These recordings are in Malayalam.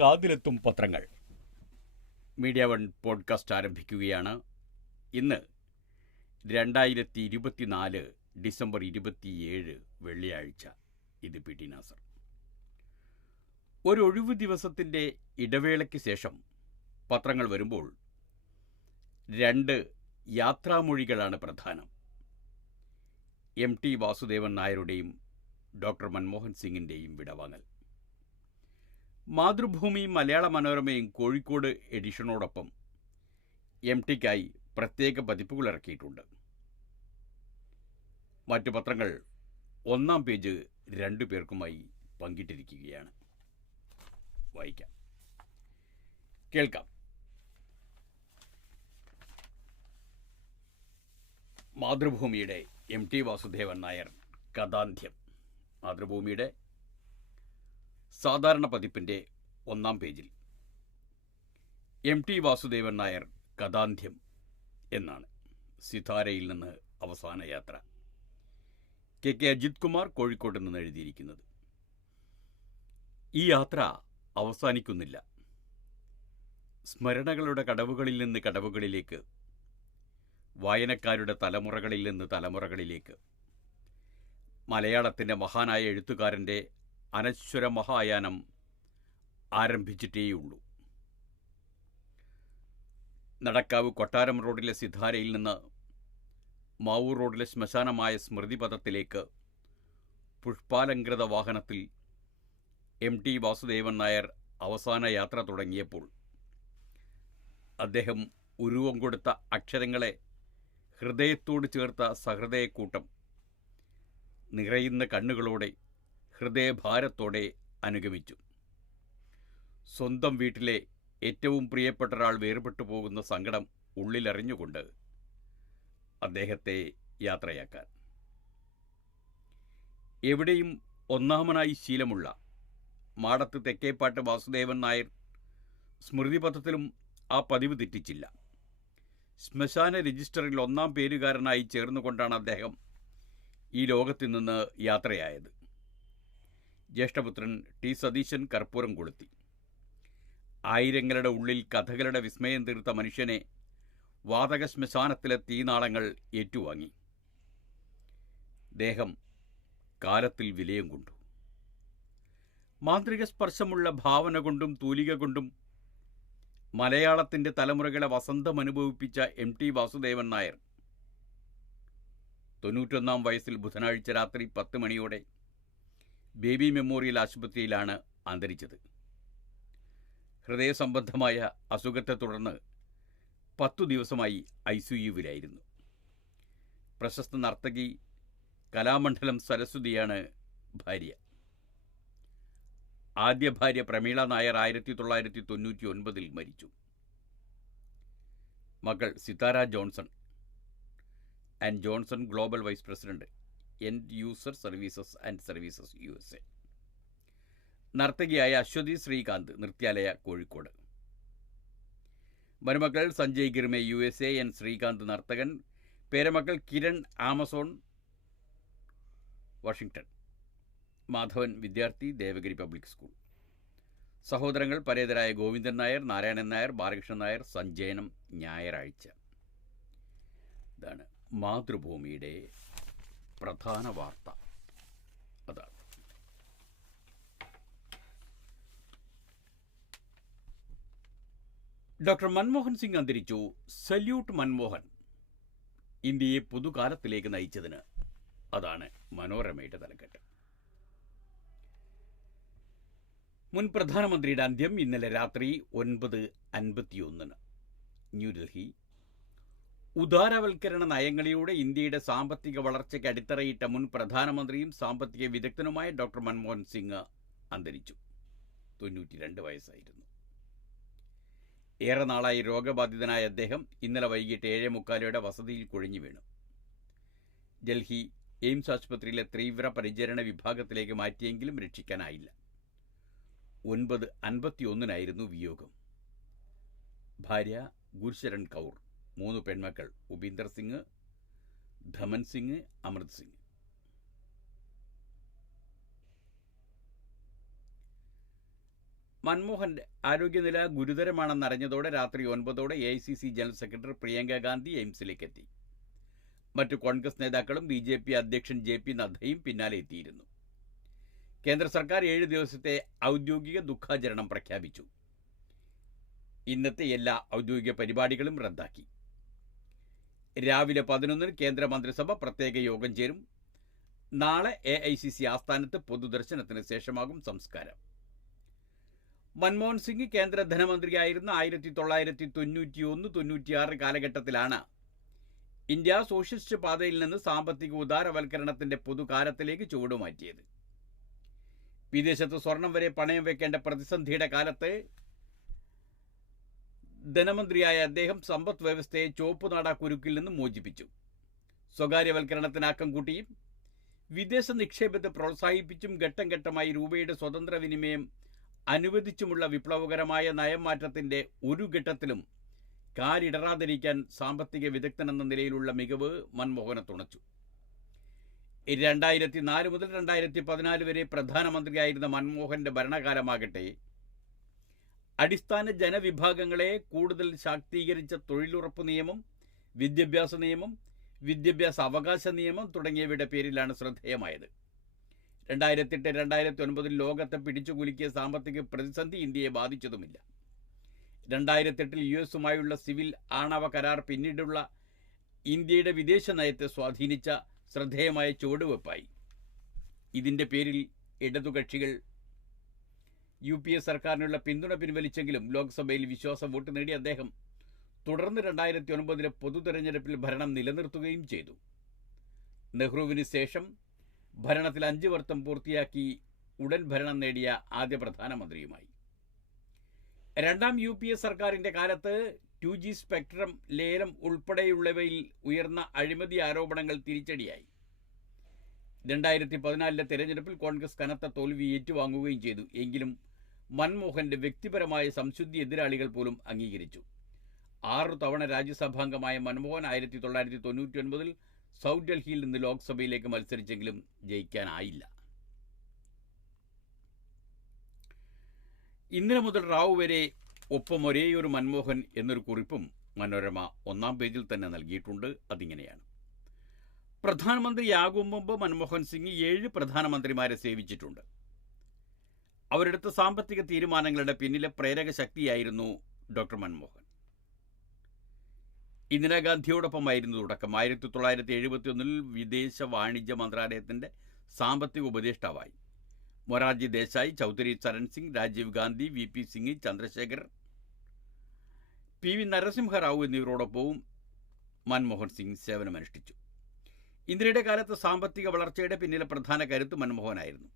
കാതിലെത്തും പത്രങ്ങൾ. മീഡിയ വൺ പോഡ്കാസ്റ്റ് ആരംഭിക്കുകയാണ്. ഇന്ന് 2024 ഡിസംബർ 27 വെള്ളിയാഴ്ച. ഇത് പി ടി നാസർ. ഒരു ഒഴിവു ദിവസത്തിൻ്റെ ഇടവേളയ്ക്ക് ശേഷം പത്രങ്ങൾ വരുമ്പോൾ 2 യാത്രാമൊഴികളാണ് പ്രധാനം. MT വാസുദേവൻ നായരുടെയും ഡോക്ടർ മൻമോഹൻ സിംഗിൻ്റെയും വിടവാങ്ങൽ. മാതൃഭൂമി, മലയാള മനോരമയും കോഴിക്കോട് എഡിഷനോടൊപ്പം MTക്കായി പ്രത്യേക പതിപ്പുകൾ ഇറക്കിയിട്ടുണ്ട്. മറ്റു പത്രങ്ങൾ 1-ാം പേജ് 2 പേർക്കുമായി പങ്കിട്ടിരിക്കുകയാണ്. വായിക്കാം, കേൾക്കാം. മാതൃഭൂമിയുടെ MT വാസുദേവൻ നായർ കഥാന്ത്യം. മാതൃഭൂമിയുടെ സാധാരണ പതിപ്പിൻ്റെ 1-ാം പേജിൽ MT വാസുദേവൻ നായർ കഥാന്ത്യം എന്നാണ്. സിതാരയിൽ നിന്ന് അവസാന യാത്ര. KK അജിത് കുമാർ കോഴിക്കോട്ട് നിന്ന് എഴുതിയിരിക്കുന്നത്. ഈ യാത്ര അവസാനിക്കുന്നില്ല. സ്മരണകളുടെ കടവുകളിൽ നിന്ന് കടവുകളിലേക്ക്, വായനക്കാരുടെ തലമുറകളിൽ നിന്ന് തലമുറകളിലേക്ക്, മലയാളത്തിൻ്റെ മഹാനായ എഴുത്തുകാരൻ്റെ അനശ്വര മഹായാനം ആരംഭിച്ചിട്ടേയുള്ളൂ. നടക്കാവ് കൊട്ടാരം റോഡിലെ സിതാരയിൽ നിന്ന് മാവൂർ റോഡിലെ ശ്മശാനമായ സ്മൃതിപഥത്തിലേക്ക് പുഷ്പാലങ്കൃത വാഹനത്തിൽ MT വാസുദേവൻ നായർ അവസാന യാത്ര തുടങ്ങിയപ്പോൾ അദ്ദേഹം ഉരുവം കൊടുത്ത അക്ഷരങ്ങളെ ഹൃദയത്തോട് ചേർത്ത സഹൃദയക്കൂട്ടം നിറയുന്ന കണ്ണുകളോടെ, ഹൃദയഭാരത്തോടെ അനുഗമിച്ചു. സ്വന്തം വീട്ടിലെ ഏറ്റവും പ്രിയപ്പെട്ട ഒരാൾ വേർപെട്ടു പോകുന്ന സങ്കടം ഉള്ളിലറിഞ്ഞുകൊണ്ട് അദ്ദേഹത്തെ യാത്രയാക്കാൻ. എവിടെയും ഒന്നാമനായി ശീലമുള്ള മാടത്ത് തെക്കേപ്പാട്ട് വാസുദേവൻ നായർ സ്മൃതിപഥത്തിലും ആ പതിവ് തെറ്റിച്ചില്ല. ശ്മശാന രജിസ്റ്ററിൽ 1-ാം പേരുകാരനായി ചേർന്നുകൊണ്ടാണ് അദ്ദേഹം ഈ ലോകത്തിൽ നിന്ന് യാത്രയായത്. ജ്യേഷ്ഠപുത്രൻ T സതീശൻ കർപ്പൂരം കൊളുത്തി. ആയിരങ്ങളുടെ ഉള്ളിൽ കഥകളുടെ വിസ്മയം തീർത്ത മനുഷ്യനെ വാതക ശ്മശാനത്തിലെ തീനാളങ്ങൾ ഏറ്റുവാങ്ങി. ദേഹം കാലത്തിൽ വിലയം കൊണ്ടു. മാന്ത്രിക സ്പർശമുള്ള ഭാവന കൊണ്ടും തൂലിക കൊണ്ടും മലയാളത്തിൻ്റെ തലമുറകളെ വസന്തമനുഭവിപ്പിച്ച MT വാസുദേവൻ നായർ 91-ാം വയസ്സിൽ ബുധനാഴ്ച രാത്രി 10 മണിയോടെ ബേബി മെമ്മോറിയൽ ആശുപത്രിയിലാണ് അന്തരിച്ചത്. ഹൃദയസംബന്ധമായ അസുഖത്തെ തുടർന്ന് 10 ദിവസമായി ICUവിലായിരുന്നു. പ്രശസ്ത നർത്തകി കലാമണ്ഡലം സരസ്വതിയാണ് ഭാര്യ. ആദ്യ ഭാര്യ പ്രമീള നായർ 1999 മരിച്ചു. മകൾ Sithara Johnson and Johnson global vice president, end user services and services USA. നർത്തകിയായ അശ്വതി ശ്രീകാന്ത്, നൃത്യാലയ കോഴിക്കോട്. മരുമക്കൾ സഞ്ജയ് ഗിർമെ USA, N ശ്രീകാന്ത് നർത്തകൻ. പേരമക്കൾ കിരൺ ആമസോൺ വാഷിംഗ്ടൺ, മാധവൻ വിദ്യാർത്ഥി, ദേവഗിരി പബ്ലിക് സ്കൂൾ. സഹോദരങ്ങൾ പരേതരായ ഗോവിന്ദൻ നായർ, നാരായണൻ നായർ, ബാലകൃഷ്ണൻ നായർ. സഞ്ചയനം ഞായറാഴ്ച. ഇതാണ് മാതൃഭൂമിയുടെ പ്രധാന വാർത്ത. അതാണ് ഡോക്ടർ മൻമോഹൻ സിംഗ് അന്തരിച്ചു. സല്യൂട്ട് മൻമോഹൻ. ഇന്ത്യയെ പുതുകാലത്തിലേക്ക് നയിച്ചതിന്. അതാണ് മനോരമയുടെ തലക്കെട്ട്. മുൻ പ്രധാനമന്ത്രിയുടെ അന്ത്യം ഇന്നലെ രാത്രി 9:51 ന്യൂഡൽഹി. ഉദാരവൽക്കരണ നയങ്ങളിലൂടെ ഇന്ത്യയുടെ സാമ്പത്തിക വളർച്ചയ്ക്ക് അടിത്തറയിട്ട മുൻ പ്രധാനമന്ത്രിയും സാമ്പത്തിക വിദഗ്ധനുമായ ഡോക്ടർ മൻമോഹൻ സിംഗ് അന്തരിച്ചു. 92 വയസ്സായിരുന്നു. ഏറെ നാളായി രോഗബാധിതനായ അദ്ദേഹം ഇന്നലെ വൈകിട്ട് 7:45 വസതിയിൽ കുഴഞ്ഞു വീണു. ഡൽഹി എയിംസ് ആശുപത്രിയിലെ തീവ്ര പരിചരണ വിഭാഗത്തിലേക്ക് മാറ്റിയെങ്കിലും രക്ഷിക്കാനായില്ല. 9:51 വിയോഗം. ഭാര്യ ഗുർശരൺ കൗർ, 3 പെൺമക്കൾ ഉപീന്ദർ സിംഗ്, ധമൻ സിംഗ്, അമൃത് സിംഗ്. മൻമോഹൻ്റെ ആരോഗ്യനില ഗുരുതരമാണെന്നറിഞ്ഞതോടെ രാത്രി 9 AICC general secretary Priyanka Gandhi എയിംസിലേക്കെത്തി. മറ്റു കോൺഗ്രസ് നേതാക്കളും BJP അധ്യക്ഷൻ JP നദ്ദയും പിന്നാലെ എത്തിയിരുന്നു. കേന്ദ്ര സർക്കാർ 7 ദിവസത്തെ ഔദ്യോഗിക ദുഃഖാചരണം പ്രഖ്യാപിച്ചു. ഇന്നത്തെ എല്ലാ ഔദ്യോഗിക പരിപാടികളും റദ്ദാക്കി. രാവിലെ 11 കേന്ദ്ര മന്ത്രിസഭ പ്രത്യേക യോഗം ചേരും. നാളെ AICC ആസ്ഥാനത്ത് പൊതുദർശനത്തിന് ശേഷമാകും സംസ്കാരം. മൻമോഹൻ സിംഗ് കേന്ദ്ര ധനമന്ത്രിയായിരുന്ന 1991-96 കാലഘട്ടത്തിലാണ് ഇന്ത്യ സോഷ്യലിസ്റ്റ് പാതയിൽ നിന്ന് സാമ്പത്തിക ഉദാരവൽക്കരണത്തിന്റെ പുതുകാലത്തിലേക്ക് ചുവടുമാറ്റിയത്. വിദേശത്ത് സ്വർണം വരെ പണയം വെക്കേണ്ട പ്രതിസന്ധിയുടെ കാലത്ത് ധനമന്ത്രിയായ അദ്ദേഹം സമ്പദ് വ്യവസ്ഥയെ ചുവപ്പുനാട കുരുക്കിൽ നിന്ന് മോചിപ്പിച്ചു. സ്വകാര്യവൽക്കരണത്തിന് ആക്കം കൂട്ടിയും വിദേശ നിക്ഷേപത്തെ പ്രോത്സാഹിപ്പിച്ചും ഘട്ടം ഘട്ടമായി രൂപയുടെ സ്വതന്ത്ര വിനിമയം അനുവദിച്ചുമുള്ള വിപ്ലവകരമായ നയം മാറ്റത്തിൻ്റെ ഒരു ഘട്ടത്തിലും കാലിടറാതിരിക്കാൻ സാമ്പത്തിക വിദഗ്ധനെന്ന നിലയിലുള്ള മികവ് മൻമോഹനെ തുണച്ചു. 2004 മുതൽ 2014 വരെ പ്രധാനമന്ത്രിയായിരുന്ന മൻമോഹൻ്റെ ഭരണകാലമാകട്ടെ അടിസ്ഥാന ജനവിഭാഗങ്ങളെ കൂടുതൽ ശാക്തീകരിച്ച തൊഴിലുറപ്പ് നിയമം, വിദ്യാഭ്യാസ നിയമം, വിദ്യാഭ്യാസ അവകാശ നിയമം തുടങ്ങിയവയുടെ പേരിലാണ് ശ്രദ്ധേയമായത്. 2008-2009 ലോകത്തെ പിടിച്ചുകുലുക്കിയ സാമ്പത്തിക പ്രതിസന്ധി ഇന്ത്യയെ ബാധിച്ചതുമില്ല. 2008 US-ഉമായുള്ള സിവിൽ ആണവ കരാർ പിന്നീടുള്ള ഇന്ത്യയുടെ വിദേശ നയത്തെ സ്വാധീനിച്ച ശ്രദ്ധേയമായ ചുവടുവെപ്പായി. ഇതിൻ്റെ പേരിൽ ഇടതുകക്ഷികൾ UPA സർക്കാരിനുള്ള പിന്തുണ പിൻവലിച്ചെങ്കിലും ലോക്സഭയിൽ വിശ്വാസ വോട്ട് നേടി അദ്ദേഹം തുടർന്ന് 2009 പൊതു തെരഞ്ഞെടുപ്പിൽ ഭരണം നിലനിർത്തുകയും ചെയ്തു. നെഹ്റുവിന് ശേഷം ഭരണത്തിൽ 5 വർഷം പൂർത്തിയാക്കി ഉടൻ ഭരണം നേടിയ ആദ്യ പ്രധാനമന്ത്രിയുമായി. രണ്ടാം UPA സർക്കാരിൻ്റെ കാലത്ത് 2G സ്പെക്ട്രം ലേലം ഉൾപ്പെടെയുള്ളവയിൽ ഉയർന്ന അഴിമതി ആരോപണങ്ങൾ തിരിച്ചടിയായി. 2014 തെരഞ്ഞെടുപ്പിൽ കോൺഗ്രസ് കനത്ത തോൽവി ഏറ്റുവാങ്ങുകയും ചെയ്തു. എങ്കിലും മൻമോഹൻ്റെ വ്യക്തിപരമായ സംശുദ്ധി എതിരാളികൾ പോലും അംഗീകരിച്ചു. 6 തവണ രാജ്യസഭാംഗമായ മൻമോഹൻ 1999 സൗത്ത് ഡൽഹിയിൽ നിന്ന് ലോക്സഭയിലേക്ക് മത്സരിച്ചെങ്കിലും ജയിക്കാനായില്ല. ഇന്നലെ മുതൽ റാവു വരെ ഒപ്പം ഒരേയൊരു മൻമോഹൻ എന്നൊരു കുറിപ്പും മനോരമ 1-ാം പേജിൽ തന്നെ നൽകിയിട്ടുണ്ട്. അതിങ്ങനെയാണ്: പ്രധാനമന്ത്രിയാകും മുമ്പ് മൻമോഹൻ സിംഗ് 7 പ്രധാനമന്ത്രിമാരെ സേവിച്ചിട്ടുണ്ട്. അവരെടുത്ത സാമ്പത്തിക തീരുമാനങ്ങളുടെ പിന്നിലെ പ്രേരക ശക്തിയായിരുന്നു ഡോക്ടർ മൻമോഹൻ. ഇന്ദിരാഗാന്ധിയോടൊപ്പമായിരുന്നു തുടക്കം. 1971 വിദേശ വാണിജ്യ മന്ത്രാലയത്തിൻ്റെ സാമ്പത്തിക ഉപദേഷ്ടാവായി. മൊറാർജി ദേശായി, ചൗധരി ചരൺ സിംഗ്, രാജീവ് ഗാന്ധി, VP സിംഗ്, ചന്ദ്രശേഖർ, PV നരസിംഹറാവു എന്നിവരോടൊപ്പവും മൻമോഹൻ സിംഗ് സേവനമനുഷ്ഠിച്ചു. ഇന്ത്യയുടെ കാലത്ത് സാമ്പത്തിക വളർച്ചയുടെ പിന്നിലെ പ്രധാന കരുത്ത് മൻമോഹനായിരുന്നു.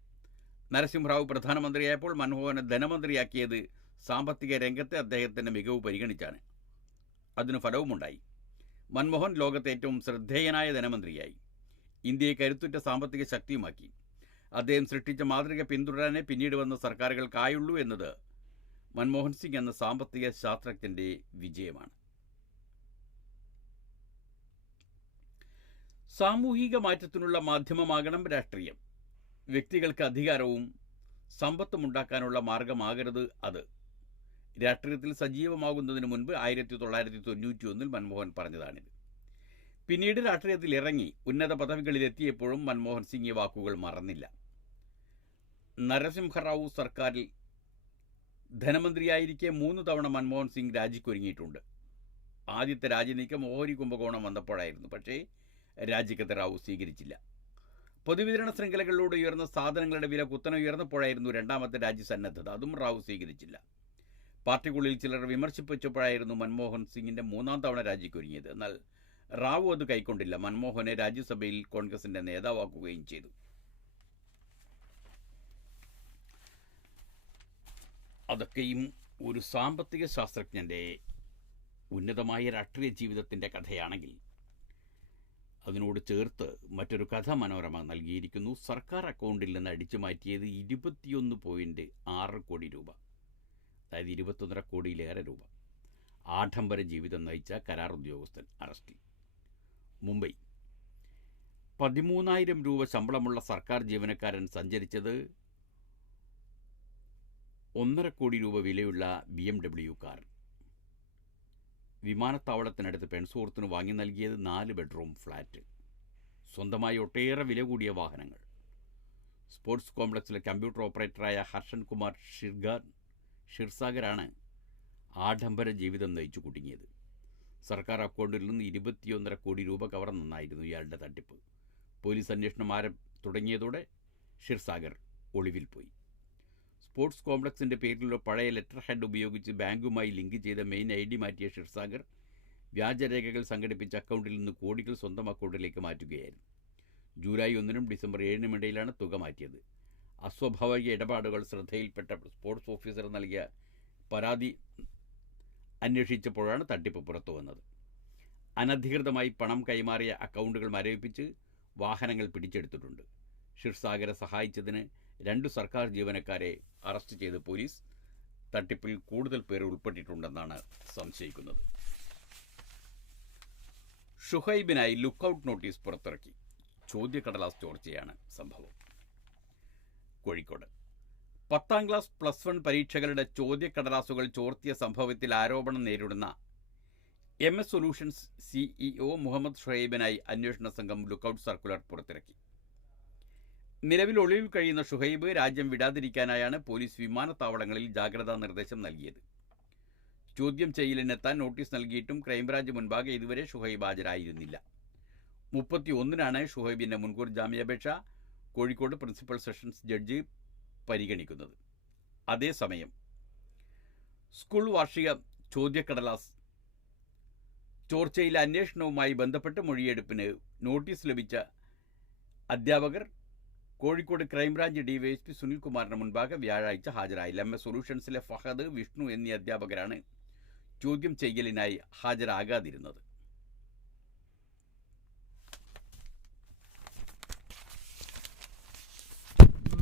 നരസിംഹറാവു പ്രധാനമന്ത്രിയായപ്പോൾ മൻമോഹനെ ധനമന്ത്രിയാക്കിയത് സാമ്പത്തിക രംഗത്തെ അദ്ദേഹത്തിൻ്റെ മികവ് പരിഗണിച്ചാണ്. അതിന് ഫലവുമുണ്ടായി. മൻമോഹൻ ലോകത്തെ ഏറ്റവും ശ്രദ്ധേയനായ ധനമന്ത്രിയായി. ഇന്ത്യയെ കരുത്തുറ്റ സാമ്പത്തിക ശക്തിയുമാക്കി. അദ്ദേഹം സൃഷ്ടിച്ച മാതൃക പിന്തുടരാനേ പിന്നീട് വന്ന സർക്കാരുകൾക്കായുള്ളൂ എന്നത് മൻമോഹൻ സിംഗ് എന്ന സാമ്പത്തിക ശാസ്ത്രജ്ഞൻ്റെ വിജയമാണ്. സാമൂഹിക മാറ്റത്തിനുള്ള മാധ്യമമാകണം രാഷ്ട്രീയം. വ്യക്തികൾക്ക് അധികാരവും സമ്പത്തും ഉണ്ടാക്കാനുള്ള മാർഗമാകരുത് അത്. രാഷ്ട്രീയത്തിൽ സജീവമാകുന്നതിന് മുൻപ് 1991 മൻമോഹൻ പറഞ്ഞതാണിത്. പിന്നീട് രാഷ്ട്രീയത്തിൽ ഇറങ്ങി ഉന്നത പദവികളിലെത്തിയപ്പോഴും മൻമോഹൻ സിംഗ് ഈ വാക്കുകൾ മറന്നില്ല. നരസിംഹറാവു സർക്കാരിൽ ധനമന്ത്രിയായിരിക്കെ 3 തവണ മൻമോഹൻ സിംഗ് രാജിക്കൊരുങ്ങിയിട്ടുണ്ട്. ആദ്യത്തെ രാജിനീക്കം ഓഹരി കുംഭകോണം വന്നപ്പോഴായിരുന്നു. പക്ഷേ രാജിക്കത്ത് റാവു സ്വീകരിച്ചില്ല. പൊതുവിതരണ ശൃംഖലകളിലൂടെ ഉയർന്ന സാധനങ്ങളുടെ വില കുത്തനെ ഉയർന്നപ്പോഴായിരുന്നു രണ്ടാമത്തെ രാജ്യസന്നദ്ധത. അതും റാവു സ്വീകരിച്ചില്ല. പാർട്ടിക്കുള്ളിൽ ചിലർ വിമർശിപ്പിച്ചപ്പോഴായിരുന്നു മൻമോഹൻ സിംഗിൻ്റെ 3-ാം തവണ രാജിക്കൊരുങ്ങിയത്. എന്നാൽ റാവു അത് കൈക്കൊണ്ടില്ല. മൻമോഹനെ രാജ്യസഭയിൽ കോൺഗ്രസിൻ്റെ നേതാവാക്കുകയും ചെയ്തു. അതൊക്കെയും ഒരു സാമ്പത്തിക ശാസ്ത്രജ്ഞൻ്റെ ഉന്നതമായ രാഷ്ട്രീയ ജീവിതത്തിൻ്റെ കഥയാണെങ്കിൽ അതിനോട് ചേർത്ത് മറ്റൊരു കഥ മനോരമ നൽകിയിരിക്കുന്നു. സർക്കാർ അക്കൗണ്ടിൽ നിന്ന് അടിച്ചു മാറ്റിയത് 21.6 കോടി രൂപ, അതായത് 21.5 കോടിയിലേറെ രൂപ. ആഡംബര ജീവിതം നയിച്ച കരാർ ഉദ്യോഗസ്ഥൻ അറസ്റ്റിൽ. മുംബൈ 13,000 രൂപ ശമ്പളമുള്ള സർക്കാർ ജീവനക്കാരൻ സഞ്ചരിച്ചത് 1.5 കോടി രൂപ വിലയുള്ള BMW കാർ. വിമാനത്താവളത്തിനടുത്ത് പെൺസുഹൃത്തിന് വാങ്ങി നൽകിയത് 4 ബെഡ്റൂം ഫ്ലാറ്റ്. സ്വന്തമായി ഒട്ടേറെ വില കൂടിയ വാഹനങ്ങൾ. സ്പോർട്സ് കോംപ്ലക്സിലെ കമ്പ്യൂട്ടർ ഓപ്പറേറ്ററായ ഹർഷൻ കുമാർ ഷിർസാഗറാണ് ആഡംബര ജീവിതം നയിച്ചു കുടുങ്ങിയത്. സർക്കാർ അക്കൗണ്ടിൽ നിന്ന് 21.5 കോടി രൂപ കവർന്നെന്നായിരുന്നു ഇയാളുടെ തട്ടിപ്പ്. പോലീസ് അന്വേഷണം തുടങ്ങിയതോടെ ഷിർസാഗർ ഒളിവിൽ പോയി. സ്പോർട്സ് കോംപ്ലക്സിൻ്റെ പേരിലുള്ള പഴയ ലെറ്റർ ഹെഡ് ഉപയോഗിച്ച് ബാങ്കുമായി ലിങ്ക് ചെയ്ത മെയിൻ ID മാറ്റിയ ഷിർസാഗർ വ്യാജരേഖകൾ സംഘടിപ്പിച്ച അക്കൗണ്ടിൽ നിന്ന് കോടികൾ സ്വന്തം അക്കൗണ്ടിലേക്ക് മാറ്റുകയായിരുന്നു. ജൂലൈ 1-നും ഡിസംബർ 7-നും ഇടയിലാണ് തുക മാറ്റിയത്. അസ്വാഭാവിക ഇടപാടുകൾ ശ്രദ്ധയിൽപ്പെട്ട സ്പോർട്സ് ഓഫീസർ നൽകിയ പരാതി അന്വേഷിച്ചപ്പോഴാണ് തട്ടിപ്പ് പുറത്തു വന്നത്. അനധികൃതമായി പണം കൈമാറിയ അക്കൗണ്ടുകൾ മരവിപ്പിച്ച് വാഹനങ്ങൾ പിടിച്ചെടുത്തിട്ടുണ്ട്. ഷിർസാഗറെ സഹായിച്ചതിന് 2 സർക്കാർ ജീവനക്കാരെ അറസ്റ്റ് ചെയ്ത് പോലീസ്. തട്ടിപ്പിൽ കൂടുതൽ പേർ ഉൾപ്പെട്ടിട്ടുണ്ടെന്നാണ് സംശയിക്കുന്നത്. ഷുഹൈബിനായി ലുക്കൌട്ട് നോട്ടീസ് പുറത്തിറക്കി. ചോദ്യക്കടലാസ് ചോർച്ചയാണ് സംഭവം. കോഴിക്കോട് 10ാം ക്ലാസ് +1 പരീക്ഷകളുടെ ചോദ്യക്കടലാസുകൾ ചോർത്തിയ സംഭവത്തിൽ ആരോപണം നേരിടുന്ന MS സൊല്യൂഷൻസ് CEO മുഹമ്മദ് ഷുഹൈബിനായി അന്വേഷണ സംഘം ലുക്കൌട്ട് സർക്കുലർ പുറത്തിറക്കി. നിലവിൽ ഒളിവിൽ കഴിയുന്ന ഷുഹൈബ് രാജ്യം വിടാതിരിക്കാനായാണ് പോലീസ് വിമാനത്താവളങ്ങളിൽ ജാഗ്രതാ നിർദ്ദേശം നൽകിയത്. ചോദ്യം ചെയ്യലിനെത്താൻ നോട്ടീസ് നൽകിയിട്ടും ക്രൈംബ്രാഞ്ച് മുൻപാകെ ഇതുവരെ ഷുഹൈബ് ഹാജരായിരുന്നില്ല. 31-നാണ് ഷുഹൈബിൻ്റെ മുൻകൂർ ജാമ്യാപേക്ഷ കോഴിക്കോട് പ്രിൻസിപ്പൽ സെഷൻസ് ജഡ്ജി പരിഗണിക്കുന്നത്. അതേസമയം സ്കൂൾ വാർഷിക ചോദ്യക്കടലാസ് ചോർച്ചയിലെ അന്വേഷണവുമായി ബന്ധപ്പെട്ട് മൊഴിയെടുപ്പിന് നോട്ടീസ് ലഭിച്ച അധ്യാപകർ കോഴിക്കോട് ക്രൈംബ്രാഞ്ച് DYSP സുനിൽകുമാറിന് മുൻപാകെ വ്യാഴാഴ്ച ഹാജരായില്ല. MS സൊല്യൂഷൻസിലെ ഫഹദ്, വിഷ്ണു എന്നീ അധ്യാപകരാണ് ചോദ്യം ചെയ്യലിനായി ഹാജരാകാതിരുന്നത്.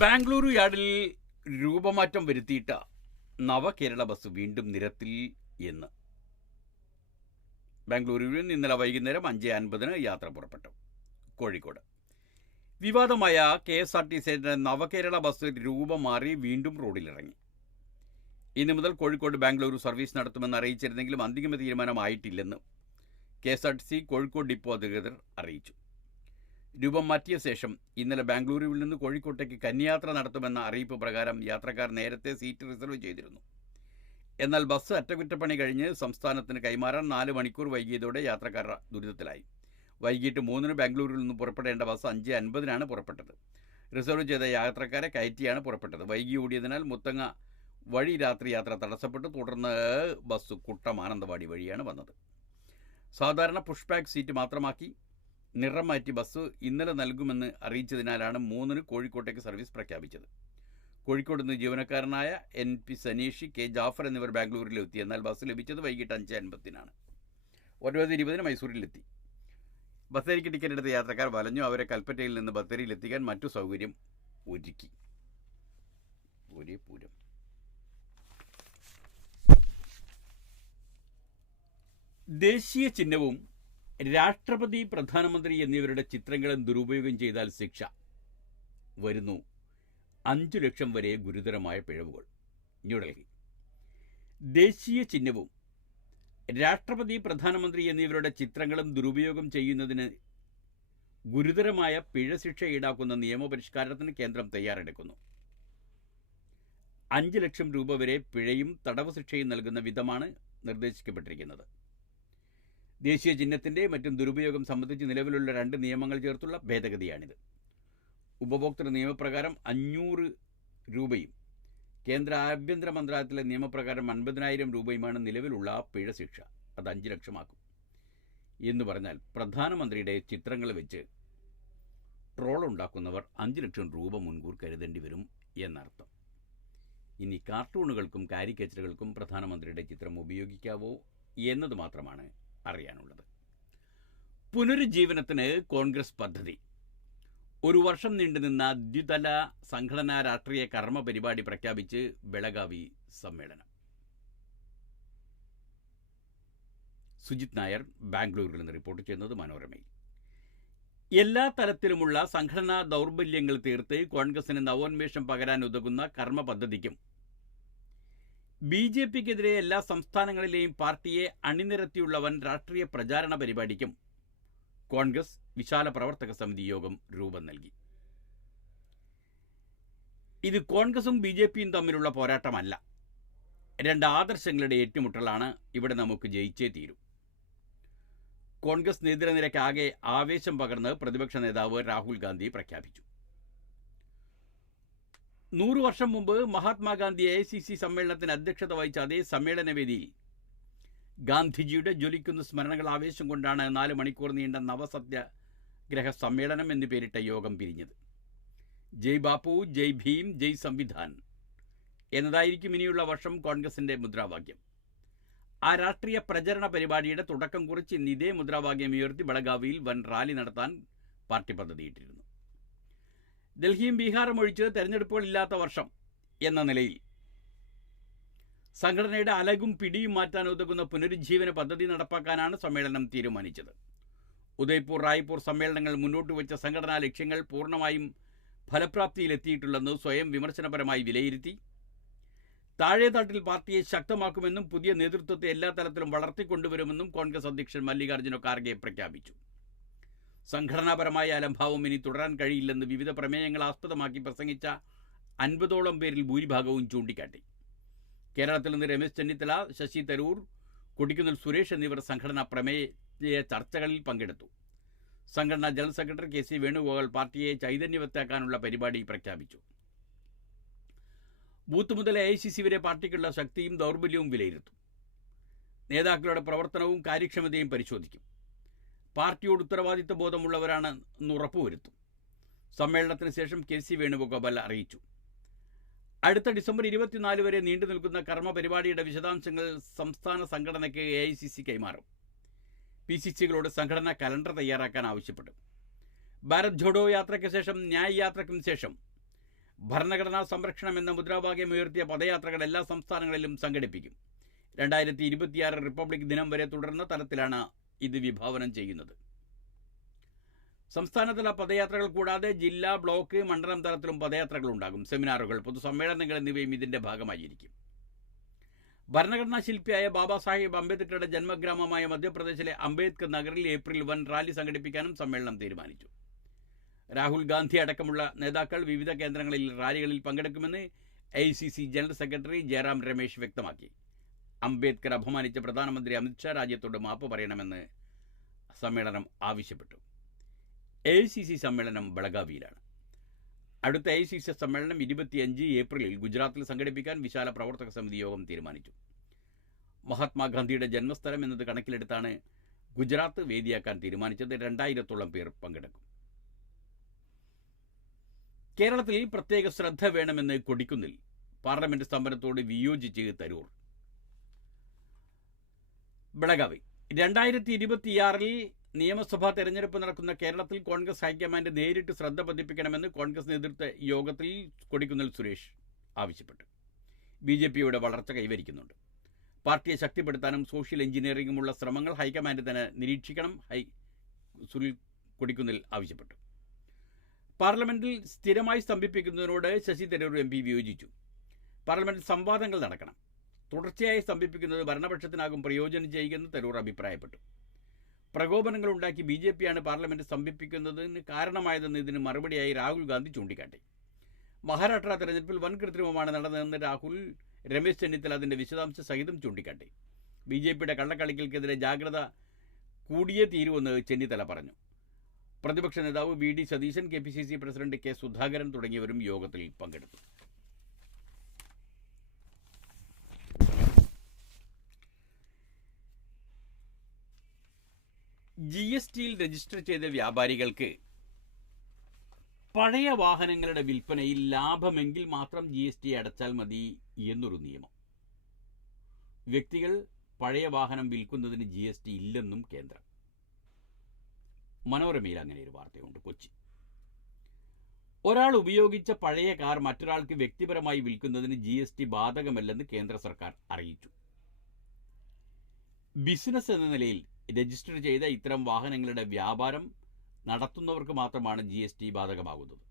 ബാംഗ്ലൂരു യാർഡിൽ രൂപമാറ്റം വരുത്തിയിട്ട നവകേരള ബസ് വീണ്ടും നിരത്തിൽ എന്ന്. ബാംഗ്ലൂരുവിൽ നിന്ന് ഇന്നലെ വൈകുന്നേരം 5:50-ന് യാത്ര പുറപ്പെട്ടു. കോഴിക്കോട് വിവാദമായ KSRTCയുടെ നവകേരള ബസ് രൂപം മാറി വീണ്ടും റോഡിലിറങ്ങി. ഇന്നു മുതൽ കോഴിക്കോട് ബാംഗ്ലൂരു സർവീസ് നടത്തുമെന്ന് അറിയിച്ചിരുന്നെങ്കിലും അന്തിമ തീരുമാനമായിട്ടില്ലെന്ന് KSRTC കോഴിക്കോട് ഡിപ്പോ അധികൃതർ അറിയിച്ചു. രൂപം മാറ്റിയ ശേഷം ഇന്നലെ ബാംഗ്ലൂരുവിൽ നിന്ന് കോഴിക്കോട്ടേക്ക് കന്യാത്ര നടത്തുമെന്ന അറിയിപ്പ് പ്രകാരം യാത്രക്കാർ നേരത്തെ സീറ്റ് റിസർവ് ചെയ്തിരുന്നു. എന്നാൽ ബസ് അറ്റകുറ്റപ്പണി കഴിഞ്ഞ് സംസ്ഥാനത്തിന് കൈമാറാൻ 4 മണിക്കൂർ വൈകിയതോടെ യാത്രക്കാർ ദുരിതത്തിലായി. വൈകിട്ട് 3-ന് ബാംഗ്ലൂരിൽ നിന്ന് പുറപ്പെടേണ്ട ബസ് 5:50-നാണ് പുറപ്പെട്ടത്. റിസർവ് ചെയ്ത യാത്രക്കാരെ കയറ്റിയാണ് പുറപ്പെട്ടത്. വൈകി ഓടിയതിനാൽ മുത്തങ്ങ വഴി രാത്രി യാത്ര തടസ്സപ്പെട്ടു. തുടർന്ന് ബസ് കുട്ടം മാനന്തവാടി വഴിയാണ് വന്നത്. സാധാരണ പുഷ് ബാക്ക് സീറ്റ് മാത്രമാക്കി നിറം മാറ്റി ബസ് ഇന്നലെ നൽകുമെന്ന് അറിയിച്ചതിനാലാണ് 3-ന് കോഴിക്കോട്ടേക്ക് സർവീസ് പ്രഖ്യാപിച്ചത്. കോഴിക്കോട് നിന്ന് ജീവനക്കാരനായ NP സനീഷ്, K ജാഫർ എന്നിവർ ബാംഗ്ലൂരിലെത്തി. എന്നാൽ ബസ് ലഭിച്ചത് വൈകിട്ട് 5:50-നാണ്. 9:20-ന് മൈസൂരിലെത്തി. ബത്തേരിക്ക് ടിക്കറ്റ് എടുത്ത യാത്രക്കാർ വലഞ്ഞു. അവരെ കൽപ്പറ്റയിൽ നിന്ന് ബത്തേരിയിലെത്തിക്കാൻ മറ്റു സൗകര്യം ഒരുക്കി. ഒരേ പൂരം. ദേശീയ ചിഹ്നവും രാഷ്ട്രപതി, പ്രധാനമന്ത്രി എന്നിവരുടെ ചിത്രങ്ങളും ദുരുപയോഗം ചെയ്താൽ ശിക്ഷ വരുന്നു 5 ലക്ഷം വരെ ഗുരുതരമായ പിഴവുകൾ. ന്യൂഡൽഹി ദേശീയ ചിഹ്നവും രാഷ്ട്രപതി, പ്രധാനമന്ത്രി എന്നിവരുടെ ചിത്രങ്ങളും ദുരുപയോഗം ചെയ്യുന്നതിന് ഗുരുതരമായ പിഴ ശിക്ഷ ഈടാക്കുന്ന നിയമപരിഷ്കാരത്തിന് കേന്ദ്രം തയ്യാറെടുക്കുന്നു. 5 ലക്ഷം രൂപ വരെ പിഴയും തടവ് ശിക്ഷയും നൽകുന്ന വിധമാണ് നിർദ്ദേശിക്കപ്പെട്ടിരിക്കുന്നത്. ദേശീയ ചിഹ്നത്തിൻ്റെ മറ്റും ദുരുപയോഗം സംബന്ധിച്ച് നിലവിലുള്ള 2 നിയമങ്ങൾ ചേർത്തുള്ള ഭേദഗതിയാണിത്. ഉപഭോക്തൃ നിയമപ്രകാരം 500 രൂപയും കേന്ദ്ര ആഭ്യന്തര മന്ത്രാലയത്തിലെ നിയമപ്രകാരം 50,000 രൂപയുമാണ് നിലവിലുള്ള പിഴ ശിക്ഷ. അത് 5 ലക്ഷമാക്കും. എന്ന് പറഞ്ഞാൽ പ്രധാനമന്ത്രിയുടെ ചിത്രങ്ങൾ വെച്ച് ട്രോൾ ഉണ്ടാക്കുന്നവർ 5 ലക്ഷം രൂപ മുൻകൂർ കരുതേണ്ടി വരും എന്നർത്ഥം. ഇനി കാർട്ടൂണുകൾക്കും കാരിക്കേച്ചറുകൾക്കും പ്രധാനമന്ത്രിയുടെ ചിത്രം ഉപയോഗിക്കാവോ എന്നത് മാത്രമാണ് അറിയാനുള്ളത്. പുനരുജ്ജീവനത്തിന് കോൺഗ്രസ് പദ്ധതി. 1 വർഷം നീണ്ടുനിന്ന ദ്വിതല സംഘടനാ രാഷ്ട്രീയ കർമ്മ പരിപാടി പ്രഖ്യാപിച്ച് ബെളഗാവി സമ്മേളനം. സുജിത് നായർ ബാംഗ്ലൂരിൽ നിന്ന് റിപ്പോർട്ട് ചെയ്യുന്നത് മനോരമയിൽ. എല്ലാ തലത്തിലുമുള്ള സംഘടനാ ദൗർബല്യങ്ങൾ തീർത്ത് കോൺഗ്രസിന് നവോന്മേഷം പകരാൻ ഉതകുന്ന കർമ്മ പദ്ധതിക്കും BJPക്കെതിരെ എല്ലാ സംസ്ഥാനങ്ങളിലെയും പാർട്ടിയെ അണിനിരത്തിയുള്ള വൻ രാഷ്ട്രീയ പ്രചാരണ പരിപാടിക്കും കോൺഗ്രസ് വിശാല പ്രവർത്തക സമിതി യോഗം രൂപം നൽകി. ഇത് കോൺഗ്രസും BJPയും തമ്മിലുള്ള പോരാട്ടമല്ല, രണ്ട് ആദർശങ്ങളുടെ ഏറ്റുമുട്ടലാണ്. ഇവിടെ നമുക്ക് ജയിച്ചേ തീരൂ. കോൺഗ്രസ് നേതൃനിരക്കാകെ ആവേശം പകർന്ന് പ്രതിപക്ഷ നേതാവ് രാഹുൽ ഗാന്ധി പ്രഖ്യാപിച്ചു. 100 വർഷം മുമ്പ് മഹാത്മാഗാന്ധി AICC സമ്മേളനത്തിന് അധ്യക്ഷത വഹിച്ച അതേ സമ്മേളനവേദിയിൽ ഗാന്ധിജിയുടെ ജ്വലിക്കുന്ന സ്മരണകൾ ആവേശം കൊണ്ടാണ് 4 മണിക്കൂർ നീണ്ട നവസത്യാഗ്രഹ സമ്മേളനം എന്ന് പേരിട്ട യോഗം പിരിഞ്ഞത്. ജയ് ബാപ്പു, ജയ് ഭീം, ജയ് സംവിധാൻ എന്നതായിരിക്കും ഇനിയുള്ള വർഷം കോൺഗ്രസിന്റെ മുദ്രാവാക്യം. ആ രാഷ്ട്രീയ പ്രചരണ പരിപാടിയുടെ തുടക്കം കുറിച്ച് ഇന്ന് ഇതേ മുദ്രാവാക്യം ഉയർത്തി ബളഗാവിയിൽ വൻ റാലി നടത്താൻ പാർട്ടി പദ്ധതിയിട്ടിരുന്നു. ഡൽഹിയും ബീഹാറും ഒഴിച്ച് തെരഞ്ഞെടുപ്പുകളില്ലാത്ത വർഷം എന്ന നിലയിൽ സംഘടനയുടെ അലകും പിടിയും മാറ്റാൻ ഉതകുന്ന പുനരുജ്ജീവന പദ്ധതി നടപ്പാക്കാനാണ് സമ്മേളനം തീരുമാനിച്ചത്. ഉദയ്പൂർ, റായ്പൂർ സമ്മേളനങ്ങൾ മുന്നോട്ട് വെച്ച സംഘടനാ ലക്ഷ്യങ്ങൾ പൂർണ്ണമായും ഫലപ്രാപ്തിയിലെത്തിയിട്ടുള്ളെന്ന് സ്വയം വിമർശനപരമായി വിലയിരുത്തി താഴെത്തട്ടിൽ പാർട്ടിയെ ശക്തമാക്കുമെന്നും പുതിയ നേതൃത്വത്തെ എല്ലാ തലത്തിലും വളർത്തിക്കൊണ്ടുവരുമെന്നും കോൺഗ്രസ് അധ്യക്ഷൻ മല്ലികാർജ്ജുന ഖാർഗെ പ്രഖ്യാപിച്ചു. സംഘടനാപരമായ അലംഭാവം ഇനി തുടരാൻ കഴിയില്ലെന്ന് വിവിധ പ്രമേയങ്ങൾ ആസ്പദമാക്കി പ്രസംഗിച്ച 50ഓളം പേരിൽ ഭൂരിഭാഗവും ചൂണ്ടിക്കാട്ടി. കേരളത്തിൽ നിന്ന് രമേശ് ചെന്നിത്തല, ശശി തരൂർ, കൊടിക്കുന്നിൽ സുരേഷ് എന്നിവർ സംഘടനാ പ്രമേയ ചർച്ചകളിൽ പങ്കെടുത്തു. സംഘടനാ ജനറൽ സെക്രട്ടറി KC വേണുഗോപാൽ പാർട്ടിയെ ചൈതന്യവത്താക്കാനുള്ള പരിപാടി പ്രഖ്യാപിച്ചു. ബൂത്ത് മുതൽ AICC വരെ പാർട്ടിക്കുള്ള ശക്തിയും ദൗർബല്യവും വിലയിരുത്തും. നേതാക്കളുടെ പ്രവർത്തനവും കാര്യക്ഷമതയും പരിശോധിക്കും. പാർട്ടിയോട് ഉത്തരവാദിത്വ ബോധമുള്ളവരാണെന്ന് ഉറപ്പുവരുത്തും. സമ്മേളനത്തിന് ശേഷം KC വേണുഗോപാൽ അറിയിച്ചു. അടുത്ത ഡിസംബർ 24 വരെ നീണ്ടു നിൽക്കുന്ന കർമ്മ പരിപാടിയുടെ വിശദാംശങ്ങൾ സംസ്ഥാന സംഘടനയ്ക്ക് AICC കൈമാറും. PCCകളോട് സംഘടനാ കലണ്ടർ തയ്യാറാക്കാൻ ആവശ്യപ്പെടും. ഭാരത് ജോഡോ യാത്രയ്ക്ക് ശേഷം ന്യായ് യാത്രയ്ക്കും ശേഷം ഭരണഘടനാ സംരക്ഷണം എന്ന മുദ്രാവാക്യം ഉയർത്തിയ പദയാത്രകൾ എല്ലാ സംസ്ഥാനങ്ങളിലും സംഘടിപ്പിക്കും. 2026 റിപ്പബ്ലിക് ദിനം വരെ തുടർന്ന തലത്തിലാണ് ഇത് വിഭാവനം ചെയ്യുന്നത്. സംസ്ഥാനതല പദയാത്രകൾ കൂടാതെ ജില്ലാ, ബ്ലോക്ക്, മണ്ഡലം തലത്തിലും പദയാത്രകൾ ഉണ്ടാകും. സെമിനാറുകൾ, പൊതുസമ്മേളനങ്ങൾ എന്നിവയും ഇതിന്റെ ഭാഗമായിരിക്കും. ഭരണഘടനാ ശില്പിയായ ബാബാ സാഹിബ് അംബേദ്കറുടെ ജന്മഗ്രാമമായ മധ്യപ്രദേശിലെ അംബേദ്കർ നഗറിൽ ഏപ്രിൽ 1 റാലി സംഘടിപ്പിക്കാനും സമ്മേളനം തീരുമാനിച്ചു. രാഹുൽ ഗാന്ധി അടക്കമുള്ള നേതാക്കൾ വിവിധ കേന്ദ്രങ്ങളിൽ റാലികളിൽ പങ്കെടുക്കുമെന്ന് AICC general secretary Jairam Ramesh വ്യക്തമാക്കി. അംബേദ്കർ അപമാനിച്ച പ്രധാനമന്ത്രി അമിത്ഷാ രാജ്യത്തോട് മാപ്പ് പറയണമെന്ന് സമ്മേളനം ആവശ്യപ്പെട്ടു. AICC സമ്മേളനം ബളഗാവിയിലാണ്. അടുത്ത AICC സമ്മേളനം 25 ഏപ്രിലിൽ ഗുജറാത്തിൽ സംഘടിപ്പിക്കാൻ വിശാല പ്രവർത്തക സമിതി യോഗം തീരുമാനിച്ചു. മഹാത്മാഗാന്ധിയുടെ ജന്മസ്ഥലം എന്നത് കണക്കിലെടുത്താണ് ഗുജറാത്ത് വേദിയാക്കാൻ തീരുമാനിച്ചത്. 2000ഓളം പേർ പങ്കെടുക്കും. കേരളത്തിൽ പ്രത്യേക ശ്രദ്ധ വേണമെന്ന് കൊടിക്കുന്നിൽ പാർലമെന്റ് സ്തംഭനത്തോട് വിയോജിച്ച് തരൂർ. ബളഗാവി 2026 നിയമസഭാ തെരഞ്ഞെടുപ്പ് നടക്കുന്ന കേരളത്തിൽ കോൺഗ്രസ് ഹൈക്കമാൻഡ് നേരിട്ട് ശ്രദ്ധ പതിപ്പിക്കണമെന്ന് കോൺഗ്രസ് നേതൃത്വ യോഗത്തിൽ കൊടിക്കുന്നിൽ സുരേഷ് ആവശ്യപ്പെട്ടു. BJPയുടെ വളർച്ച കൈവരിക്കുന്നുണ്ട്. പാർട്ടിയെ ശക്തിപ്പെടുത്താനും സോഷ്യൽ എഞ്ചിനീയറിംഗുമുള്ള ശ്രമങ്ങൾ ഹൈക്കമാൻഡ് തന്നെ നിരീക്ഷിക്കണം സുനിൽ കൊടിക്കുന്നിൽ ആവശ്യപ്പെട്ടു. പാർലമെന്റിൽ സ്ഥിരമായി സ്തംഭിപ്പിക്കുന്നതിനോട് ശശി തരൂർ MP വിയോജിച്ചു. പാർലമെന്റിൽ സംവാദങ്ങൾ നടക്കണം. തുടർച്ചയായി സ്തംഭിപ്പിക്കുന്നത് ഭരണപക്ഷത്തിനാകും പ്രയോജനം ചെയ്യുമെന്ന് തരൂർ അഭിപ്രായപ്പെട്ടു. പ്രകോപനങ്ങൾ ഉണ്ടാക്കി BJPയാണ് പാർലമെന്റ് സ്തംഭിപ്പിക്കുന്നതിന് കാരണമായതെന്ന് ഇതിന് മറുപടിയായി രാഹുൽ ഗാന്ധി ചൂണ്ടിക്കാട്ടി. മഹാരാഷ്ട്ര തെരഞ്ഞെടുപ്പിൽ വൻ കൃത്രിമമാണ് നടന്നതെന്ന് രാഹുൽ, രമേശ് ചെന്നിത്തല അതിന്റെ വിശദാംശ സഹിതം ചൂണ്ടിക്കാട്ടി. BJPയുടെ കള്ളക്കളികൾക്കെതിരെ ജാഗ്രത കൂടിയേ തീരുവെന്ന് ചെന്നിത്തല പറഞ്ഞു. പ്രതിപക്ഷ നേതാവ് VD Satheesan, KPCC president K Sudhakaran തുടങ്ങിയവരും യോഗത്തിൽ പങ്കെടുത്തു. GSTയിൽ രജിസ്റ്റർ ചെയ്ത വ്യാപാരികൾക്ക് പഴയ വാഹനങ്ങളുടെ വിൽപ്പനയിൽ ലാഭമെങ്കിൽ മാത്രം GST അടച്ചാൽ മതി എന്നൊരു നിയമം. വ്യക്തികൾ പഴയ വാഹനം വിൽക്കുന്നതിന് GST ഇല്ലെന്നും കേന്ദ്രം. മനോരമയിൽ അങ്ങനെ ഒരു വാർത്തയുണ്ട്. കൊച്ചി. ഒരാൾ ഉപയോഗിച്ച പഴയ കാർ മറ്റൊരാൾക്ക് വ്യക്തിപരമായി വിൽക്കുന്നതിന് GST ബാധകമല്ലെന്ന് കേന്ദ്ര സർക്കാർ അറിയിച്ചു. ബിസിനസ് എന്ന നിലയിൽ രജിസ്റ്റർ ചെയ്ത ഇത്തരം വാഹനങ്ങളുടെ വ്യാപാരം നടത്തുന്നവർക്ക് മാത്രമാണ് GST ബാധകമാകുന്നത്.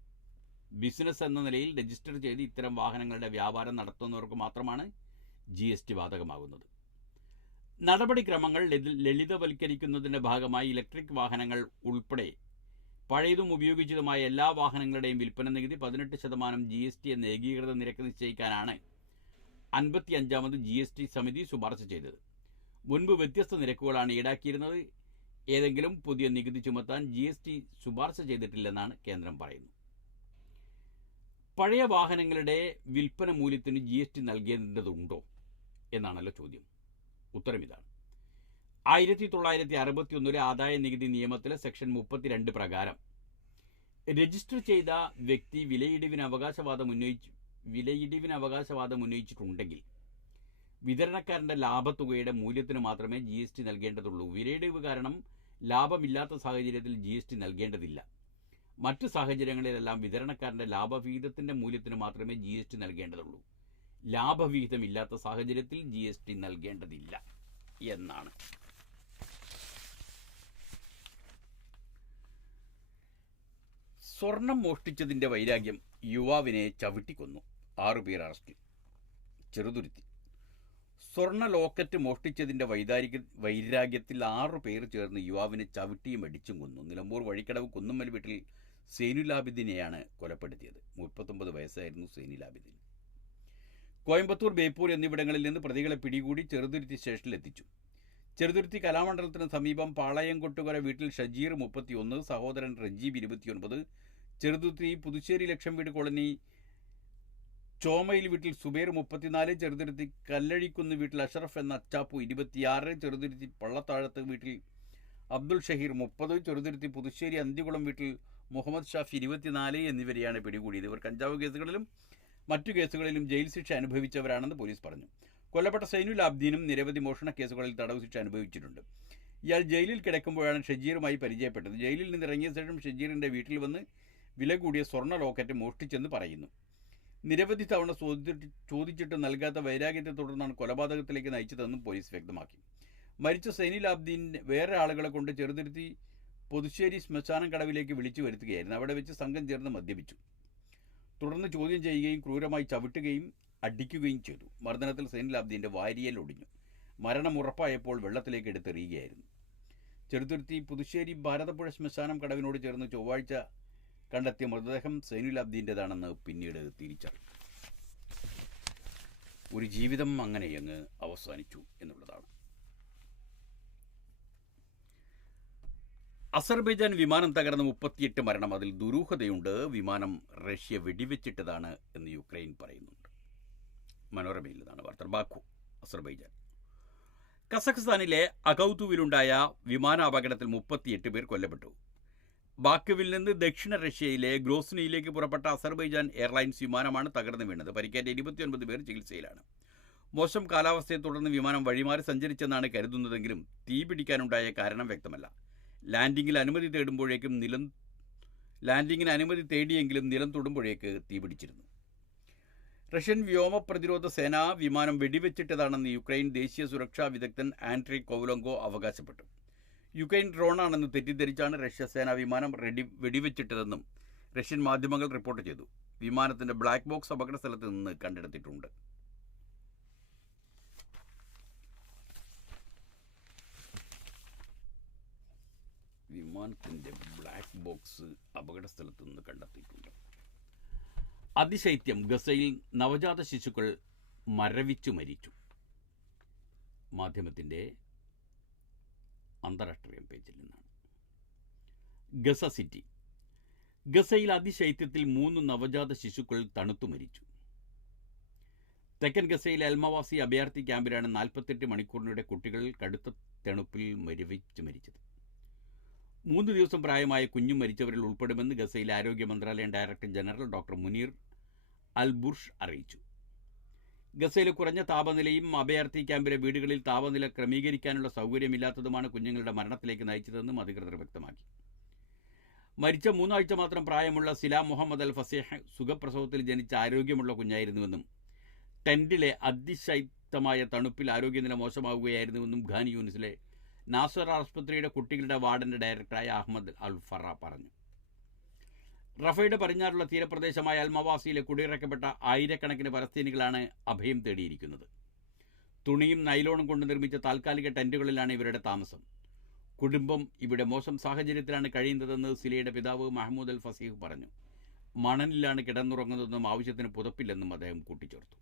ബിസിനസ് എന്ന നിലയിൽ രജിസ്റ്റർ ചെയ്ത് ഇത്തരം വാഹനങ്ങളുടെ വ്യാപാരം നടത്തുന്നവർക്ക് മാത്രമാണ് GST ബാധകമാകുന്നത്. നടപടിക്രമങ്ങൾ ലളിതവൽക്കരിക്കുന്നതിൻ്റെ ഭാഗമായി ഇലക്ട്രിക് വാഹനങ്ങൾ ഉൾപ്പെടെ പഴയതും ഉപയോഗിച്ചതുമായ എല്ലാ വാഹനങ്ങളുടെയും വിൽപ്പന നികുതി 18% GST എന്ന ഏകീകൃത നിരക്ക് നിശ്ചയിക്കാനാണ് 55ാമത് GST സമിതി ശുപാർശ ചെയ്തത്. മുൻപ് വ്യത്യസ്ത നിരക്കുകളാണ് ഈടാക്കിയിരുന്നത്. ഏതെങ്കിലും പുതിയ നികുതി ചുമത്താൻ GST ശുപാർശ ചെയ്തിട്ടില്ലെന്നാണ് കേന്ദ്രം പറയുന്നത്. പഴയ വാഹനങ്ങളുടെ വിൽപ്പന മൂല്യത്തിന് GST നൽകേണ്ടതുണ്ടോ എന്നാണല്ലോ ചോദ്യം. ഉത്തരം ഇതാണ്. 1961 ആദായ നികുതി നിയമത്തിലെ സെക്ഷൻ 32 പ്രകാരം രജിസ്റ്റർ ചെയ്ത വ്യക്തി വിലയിടിവിന് അവകാശവാദം ഉന്നയിച്ചിട്ടുണ്ടെങ്കിൽ വിതരണക്കാരൻ്റെ ലാഭത്തുകയുടെ മൂല്യത്തിന് മാത്രമേ GST നൽകേണ്ടതുള്ളൂ. വിലയിടിവ് കാരണം ലാഭമില്ലാത്ത സാഹചര്യത്തിൽ GST നൽകേണ്ടതില്ല. മറ്റു സാഹചര്യങ്ങളിലെല്ലാം വിതരണക്കാരൻ്റെ ലാഭവിഹിതത്തിൻ്റെ മൂല്യത്തിന് മാത്രമേ GST നൽകേണ്ടതുള്ളൂ. ലാഭവിഹിതമില്ലാത്ത സാഹചര്യത്തിൽ GST നൽകേണ്ടതില്ല എന്നാണ്. സ്വർണം മോഷ്ടിച്ചതിൻ്റെ വൈരാഗ്യം യുവാവിനെ ചവിട്ടിക്കൊന്നു. 6 പേർ അറസ്റ്റിൽ. ചെറുതുരുത്തി. സ്വർണ്ണ ലോക്കറ്റ് മോഷ്ടിച്ചതിൻ്റെ വൈരാഗ്യത്തിൽ 6 പേർ ചേർന്ന് യുവാവിനെ ചവിട്ടിയും അടിച്ചും കൊന്നു. നിലമ്പൂർ വഴിക്കടവ് കുന്നുമ്മൽ വീട്ടിൽ സൈനുലാബിദിനെയാണ് കൊലപ്പെടുത്തിയത്. 39 വയസ്സായിരുന്നു സൈനുലാബിദിൻ. കോയമ്പത്തൂർ, ബേപ്പൂർ എന്നിവിടങ്ങളിൽ നിന്ന് പ്രതികളെ പിടികൂടി ചെറുതുരുത്തി സ്റ്റേഷനിൽ എത്തിച്ചു. ചെറുതുരുത്തി കലാമണ്ഡലത്തിന് സമീപം പാളയംകൊട്ടുകര വീട്ടിൽ ഷജീർ 31, സഹോദരൻ റജീബ് 29, ചെറുതുരുത്തി പുതുശ്ശേരി ലക്ഷം വീട് കോളനി ചോമയിൽ വീട്ടിൽ സുബൈർ 34, ചെറുതുരുത്തി കല്ലഴിക്കുന്ന് വീട്ടിൽ അഷറഫ് എന്ന അച്ചാപ്പു 26, ചെറുതുരുത്തി പള്ളത്താഴത്ത് വീട്ടിൽ അബ്ദുൾ ഷഹീർ 30, ചെറുതുരുത്തി പുതുശ്ശേരി അന്തികുളം വീട്ടിൽ മുഹമ്മദ് ഷാഫി 24 എന്നിവരെയാണ് പിടികൂടിയത്. ഇവർ കഞ്ചാവ് കേസുകളിലും മറ്റു കേസുകളിലും ജയിൽ ശിക്ഷ അനുഭവിച്ചവരാണെന്ന് പോലീസ് പറഞ്ഞു. കൊല്ലപ്പെട്ട സൈനുലാബ്ദീനും നിരവധി മോഷണ കേസുകളിൽ തടവ് ശിക്ഷ അനുഭവിച്ചിട്ടുണ്ട്. ഇയാൾ ജയിലിൽ കിടക്കുമ്പോഴാണ് ഷജീറുമായി പരിചയപ്പെട്ടത്. ജയിലിൽ നിന്ന് ഇറങ്ങിയ ശേഷം ഷജീറിൻ്റെ വീട്ടിൽ വന്ന് വില കൂടിയ സ്വർണ്ണ ലോക്കറ്റ് മോഷ്ടിച്ചെന്ന് പറയുന്നു. നിരവധി തവണ ചോദിച്ചിട്ട് നൽകാത്ത വൈരാഗ്യത്തെ തുടർന്നാണ് കൊലപാതകത്തിലേക്ക് നയിച്ചതെന്നും പോലീസ് വ്യക്തമാക്കി. മരിച്ച സൈനുലാബ്ദീൻ വേറെ ആളുകളെ കൊണ്ട് ചെറുതുരുത്തി പുതുശ്ശേരി ശ്മശാനം കടവിലേക്ക് വിളിച്ചു വരുത്തുകയായിരുന്നു. അവിടെ വെച്ച് സംഘം ചേർന്ന് മദ്യപിച്ചു. തുടർന്ന് ചോദ്യം ചെയ്യുകയും ക്രൂരമായി ചവിട്ടുകയും അടിക്കുകയും ചെയ്തു. മർദ്ദനത്തിൽ സൈനുലാബ്ദീൻ്റെ വാരിയൽ ഒടിഞ്ഞു. മരണം ഉറപ്പായപ്പോൾ വെള്ളത്തിലേക്ക് എടുത്തെറിയുകയായിരുന്നു. ചെറുതുരുത്തി പുതുശ്ശേരി ഭാരതപ്പുഴ ശ്മശാനം കടവിനോട് ചേർന്ന് ചൊവ്വാഴ്ച കണ്ടെത്തിയ മൃതദേഹം സൈനുലാബ്ദീൻ്റെതാണെന്ന് പിന്നീട് തിരിച്ചറിഞ്ഞു. ഒരു ജീവിതം അങ്ങനെയങ്ങ് അവസാനിച്ചു എന്നുള്ളതാണ്. അസർബൈജാൻ വിമാനം തകർന്ന് 38 മരണം. അതിൽ ദുരൂഹതയുണ്ട്. വിമാനം റഷ്യ വെടിവെച്ചിട്ടതാണ് എന്ന് യുക്രൈൻ പറയുന്നുണ്ട്. മനോരമയിൽ നിന്നാണ് വാർത്ത. Baku, Azerbaijan. കസഖ്സ്ഥാനിലെ അകൗതുവിലുണ്ടായ വിമാനാപകടത്തിൽ 38 പേർ കൊല്ലപ്പെട്ടു. ബാക്കുവിൽ നിന്ന് ദക്ഷിണ റഷ്യയിലെ ഗ്രോസ്നിയിലേക്ക് പുറപ്പെട്ട അസർബൈജാൻ എയർലൈൻസ് വിമാനമാണ് തകർന്നു വീണത്. പരിക്കേറ്റ 29 പേർ ചികിത്സയിലാണ്. മോശം കാലാവസ്ഥയെ തുടർന്ന് വിമാനം വഴിമാറി സഞ്ചരിച്ചെന്നാണ് കരുതുന്നതെങ്കിലും തീപിടിക്കാനുണ്ടായ കാരണം വ്യക്തമല്ല. ലാൻഡിങ്ങിന് അനുമതി തേടിയെങ്കിലും നിലം തൊടുമ്പോഴേക്ക് തീപിടിച്ചിരുന്നു. റഷ്യൻ വ്യോമ പ്രതിരോധ സേന വിമാനം വെടിവെച്ചിട്ടതാണെന്ന് യുക്രൈൻ ദേശീയ സുരക്ഷാ വിദഗ്ധൻ ആൻഡ്രി കോവലങ്കോ അവകാശപ്പെട്ടു. യുക്രൈൻ ഡ്രോണാണെന്ന് തെറ്റിദ്ധരിച്ചാണ് റഷ്യ സേന വിമാനം വെടിവെച്ചിട്ടതെന്നും റഷ്യൻ മാധ്യമങ്ങൾ റിപ്പോർട്ട് ചെയ്തു. വിമാനത്തിൻ്റെ ബ്ലാക്ക് ബോക്സ് അപകട സ്ഥലത്ത് നിന്ന് കണ്ടെടുത്തിട്ടുണ്ട്. വിമാനത്തിൻ്റെ ബ്ലാക്ക് ബോക്സ് അപകട സ്ഥലത്ത് നിന്ന് കണ്ടെത്തിയിട്ടുണ്ട്. അതിശൈത്യം. ഗസയിൽ നവജാത ശിശുക്കൾ മരവിച്ചു മരിച്ചു. മാധ്യമത്തിൻ്റെ അന്താരാഷ്ട്രീയ പേജിൽ നിന്നാണ്. Gaza city. ഗസയിൽ അതിശൈത്യത്തിൽ 3 നവജാത ശിശുക്കൾ തണുത്തു മരിച്ചു. തെക്കൻ ഗസയിലെ അൽമവാസി അഭയാർത്ഥി ക്യാമ്പിലാണ് 48 മണിക്കൂറിനിടെ കുട്ടികൾ കടുത്ത തണുപ്പിൽ മരവിച്ചു മരിച്ചത്. 3 ദിവസം പ്രായമായ കുഞ്ഞും മരിച്ചവരിൽ ഉൾപ്പെടുമെന്ന് ഗസയിലെ ആരോഗ്യ മന്ത്രാലയം ഡയറക്ടർ ജനറൽ ഡോക്ടർ മുനീർ അൽ ബുർഷ് അറിയിച്ചു. ഗസയിലെ കുറഞ്ഞ താപനിലയും അഭയാർത്ഥി ക്യാമ്പിലെ വീടുകളിൽ താപനില ക്രമീകരിക്കാനുള്ള സൗകര്യമില്ലാത്തതുമാണ് കുഞ്ഞുങ്ങളുടെ മരണത്തിലേക്ക് നയിച്ചതെന്നും അധികൃതർ വ്യക്തമാക്കി. മരിച്ച 3 ആഴ്ച മാത്രം പ്രായമുള്ള സിലാം മുഹമ്മദ് അൽ ഫസേഹ് സുഖപ്രസവത്തിൽ ജനിച്ച ആരോഗ്യമുള്ള കുഞ്ഞായിരുന്നുവെന്നും ടെൻറ്റിലെ അതിശൈത്യമായ തണുപ്പിൽ ആരോഗ്യനില മോശമാവുകയായിരുന്നുവെന്നും ഖാൻ യൂനിസിലെ നാസർ ആസ്പത്രിയുടെ കുട്ടികളുടെ വാർഡിൻ്റെ ഡയറക്ടറായ അഹമ്മദ് അൽ ഫറ പറഞ്ഞു. റഫയുടെ പടിഞ്ഞാറുള്ള തീരപ്രദേശമായ അൽമവാസിയിലെ കുടിയിറക്കപ്പെട്ട ആയിരക്കണക്കിന് പലസ്തീനികളാണ് അഭയം തേടിയിരിക്കുന്നത്. തുണിയും നൈലോണും കൊണ്ട് നിർമ്മിച്ച താൽക്കാലിക ടെൻറ്റുകളിലാണ് ഇവരുടെ താമസം. കുടുംബം ഇവിടെ മോശം സാഹചര്യത്തിലാണ് കഴിയുന്നതെന്ന് സിലയുടെ പിതാവ് മഹ്മൂദ് അൽ ഫസീഹ് പറഞ്ഞു. മണലിലാണ് കിടന്നുറങ്ങുന്നതെന്നും ആവശ്യത്തിന് പുതപ്പില്ലെന്നും അദ്ദേഹം കൂട്ടിച്ചേർത്തു.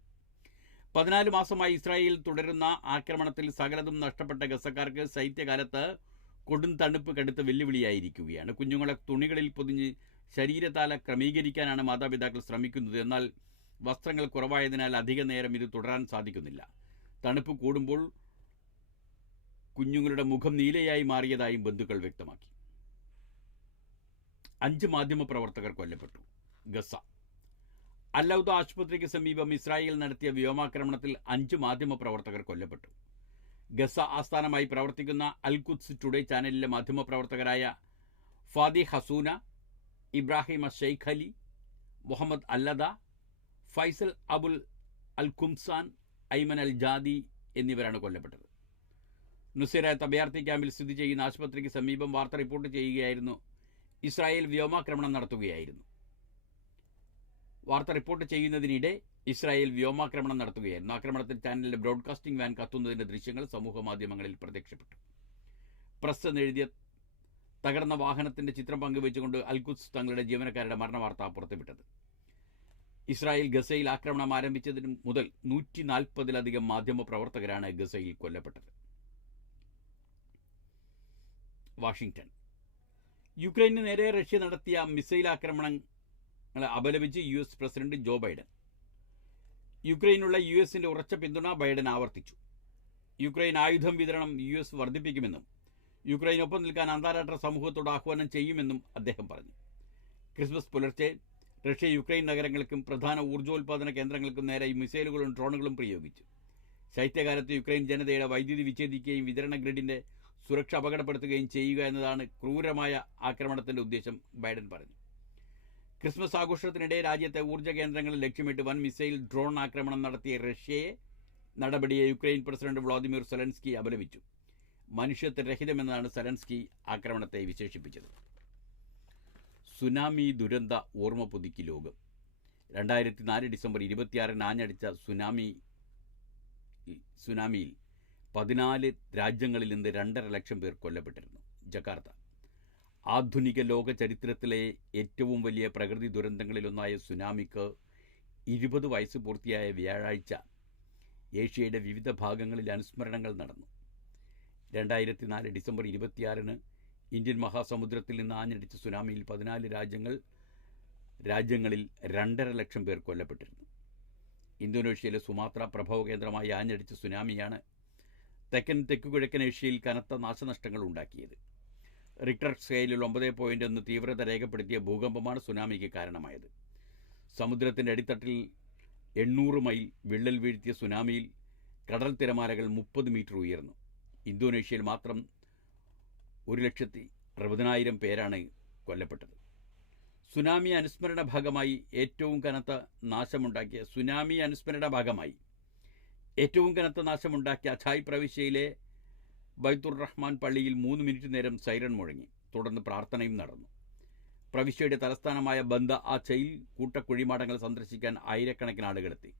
14 മാസമായി ഇസ്രായേൽ തുടരുന്ന ആക്രമണത്തിൽ സകലതും നഷ്ടപ്പെട്ട ഗസക്കാർക്ക് ശൈത്യകാലത്ത് കൊടും തണുപ്പ് കടുത്ത വെല്ലുവിളിയായിരിക്കുകയാണ്. കുഞ്ഞുങ്ങളെ തുണികളിൽ പൊതിഞ്ഞ് ശരീരത്താല ക്രമീകരിക്കാനാണ് മാതാപിതാക്കൾ ശ്രമിക്കുന്നത്. എന്നാൽ വസ്ത്രങ്ങൾ കുറവായതിനാൽ അധിക നേരം ഇത് തുടരാൻ സാധിക്കുന്നില്ല. തണുപ്പ് കൂടുമ്പോൾ കുഞ്ഞുങ്ങളുടെ മുഖം നീലയായി മാറിയതായും ബന്ധുക്കൾ വ്യക്തമാക്കി. 5 മാധ്യമപ്രവർത്തകർ കൊല്ലപ്പെട്ടു. ഗസ അൽ-ഔദ ആശുപത്രിക്ക് സമീപം ഇസ്രായേൽ നടത്തിയ വ്യോമാക്രമണത്തിൽ 5 മാധ്യമപ്രവർത്തകർ കൊല്ലപ്പെട്ടു. ഗസ ആസ്ഥാനമായി പ്രവർത്തിക്കുന്ന അൽ ഖുദ്സ് ടുഡേ ചാനലിലെ മാധ്യമപ്രവർത്തകരായ ഫാദി ഹസൂന, ഇബ്രാഹിം ഷെയ്ഖ് അലി, മുഹമ്മദ് അല്ലദ, ഫൈസൽ അബുൽ അൽ ഖുംസാൻ, ഐമൻ അൽ ജാദി എന്നിവരാണ് കൊല്ലപ്പെട്ടത്. നുസൈറത്ത് അഭയാർത്ഥി ക്യാമ്പിൽ സ്ഥിതി ചെയ്യുന്ന ആശുപത്രിക്ക് സമീപം വാർത്ത റിപ്പോർട്ട് ചെയ്യുകയായിരുന്നു. ഇസ്രായേൽ വ്യോമാക്രമണം നടത്തുകയായിരുന്നു. വാർത്ത റിപ്പോർട്ട് ചെയ്യുന്നതിനിടെ ഇസ്രായേൽ വ്യോമാക്രമണം നടത്തുകയായിരുന്നു. ആക്രമണത്തിൽ ചാനലിന്റെ ബ്രോഡ്കാസ്റ്റിംഗ് വാൻ കത്തുന്നതിന്റെ ദൃശ്യങ്ങൾ സമൂഹ മാധ്യമങ്ങളിൽ പ്രത്യക്ഷപ്പെട്ടു. പ്രസ് എന്നെഴുതിയ തകർന്ന വാഹനത്തിന്റെ ചിത്രം പങ്കുവെച്ചുകൊണ്ട് അൽ ഖുദ്സ് തങ്ങളുടെ ജീവനക്കാരുടെ മരണവാർത്ത പുറത്തുവിട്ടത്. ഇസ്രായേൽ ഗസയിൽ ആക്രമണം ആരംഭിച്ചതിന് മുതൽ 140-ലധികം മാധ്യമ പ്രവർത്തകരാണ് ഗസയിൽ കൊല്ലപ്പെട്ടത്. വാഷിംഗ്ടൺ യുക്രൈനു നേരെ റഷ്യ നടത്തിയ മിസൈൽ ആക്രമണങ്ങളെ അപലപിച്ച് US പ്രസിഡന്റ് ജോ ബൈഡൻ. യുക്രൈനുള്ള US ഉറച്ച പിന്തുണ ബൈഡൻ ആവർത്തിച്ചു. യുക്രൈൻ ആയുധം വിതരണം US വർദ്ധിപ്പിക്കുമെന്നും യുക്രൈനൊപ്പം നിൽക്കാൻ അന്താരാഷ്ട്ര സമൂഹത്തോട് ആഹ്വാനം ചെയ്യുമെന്നും അദ്ദേഹം പറഞ്ഞു. ക്രിസ്മസ് പുലർച്ചെ റഷ്യ യുക്രൈൻ നഗരങ്ങൾക്കും പ്രധാന ഊർജ്ജോൽപാദന കേന്ദ്രങ്ങൾക്കും നേരെ മിസൈലുകളും ഡ്രോണുകളും പ്രയോഗിച്ചു. ശൈത്യകാലത്ത് യുക്രൈൻ ജനതയുടെ വൈദ്യുതി വിച്ഛേദിക്കുകയും വിതരണ ഗ്രിഡിന്റെ സുരക്ഷ അപകടപ്പെടുത്തുകയും ചെയ്യുക എന്നതാണ് ക്രൂരമായ ആക്രമണത്തിന്റെ ഉദ്ദേശം, ബൈഡൻ പറഞ്ഞു. ക്രിസ്മസ് ആഘോഷത്തിനിടെ രാജ്യത്തെ ഊർജ്ജ കേന്ദ്രങ്ങൾ ലക്ഷ്യമിട്ട് വൻ മിസൈൽ ഡ്രോൺ ആക്രമണം നടത്തിയ നടപടിയെ യുക്രൈൻ പ്രസിഡന്റ് വ്ളാദിമിർ സെലൻസ്കി അപലപിച്ചു. മനുഷ്യത്വരഹിതമെന്നാണ് സെലൻസ്കി ആക്രമണത്തെ വിശേഷിപ്പിച്ചത്. സുനാമി ദുരന്ത ഓർമ്മ പുതുക്കി ലോകം. 2004 ഡിസംബർ 26 ആഞ്ഞടിച്ച സുനാമിയിൽ 14 രാജ്യങ്ങളിൽ നിന്ന് 2.5 ലക്ഷം പേർ കൊല്ലപ്പെട്ടിരുന്നു. ജക്കാർത്ത ആധുനിക ലോക ചരിത്രത്തിലെ ഏറ്റവും വലിയ പ്രകൃതി ദുരന്തങ്ങളിലൊന്നായ സുനാമിക്ക് 20 വയസ്സ് പൂർത്തിയായ വ്യാഴാഴ്ച ഏഷ്യയുടെ വിവിധ ഭാഗങ്ങളിൽ അനുസ്മരണങ്ങൾ നടന്നു. 2004 ഡിസംബർ 26 ഇന്ത്യൻ മഹാസമുദ്രത്തിൽ നിന്ന് ആഞ്ഞടിച്ച സുനാമിയിൽ 14 രാജ്യങ്ങളിൽ 2.5 ലക്ഷം പേർ കൊല്ലപ്പെട്ടിരുന്നു. ഇന്തോനേഷ്യയിലെ സുമാത്ര പ്രഭവ കേന്ദ്രമായി ആഞ്ഞടിച്ച സുനാമിയാണ് തെക്കുകിഴക്കൻ ഏഷ്യയിൽ കനത്ത നാശനഷ്ടങ്ങൾ ഉണ്ടാക്കിയത്. റിക്ടർ സ്കെയിലിൽ 9.1 തീവ്രത രേഖപ്പെടുത്തിയ ഭൂകമ്പമാണ് സുനാമിക്ക് കാരണമായത്. സമുദ്രത്തിൻ്റെ അടിത്തട്ടിൽ 800 മൈൽ വിള്ളൽ വീഴ്ത്തിയ സുനാമിയിൽ കടൽ തിരമാലകൾ 30 മീറ്റർ ഉയർന്നു. ഇന്തോനേഷ്യയിൽ മാത്രം 1,60,000 പേരാണ് കൊല്ലപ്പെട്ടത്. സുനാമി അനുസ്മരണ ഭാഗമായി ഏറ്റവും കനത്ത നാശമുണ്ടാക്കിയ അഛായ് പ്രവിശ്യയിലെ ബൈത്തുർ റഹ്മാൻ പള്ളിയിൽ 3 മിനിറ്റ് നേരം സൈറൺ മുഴങ്ങി. തുടർന്ന് പ്രാർത്ഥനയും നടന്നു. പ്രവിശ്യയുടെ തലസ്ഥാനമായ ബന്ദ ആച്ചയിൽ കൂട്ടക്കുഴിമാടങ്ങൾ സന്ദർശിക്കാൻ ആയിരക്കണക്കിന് ആളുകളെത്തി.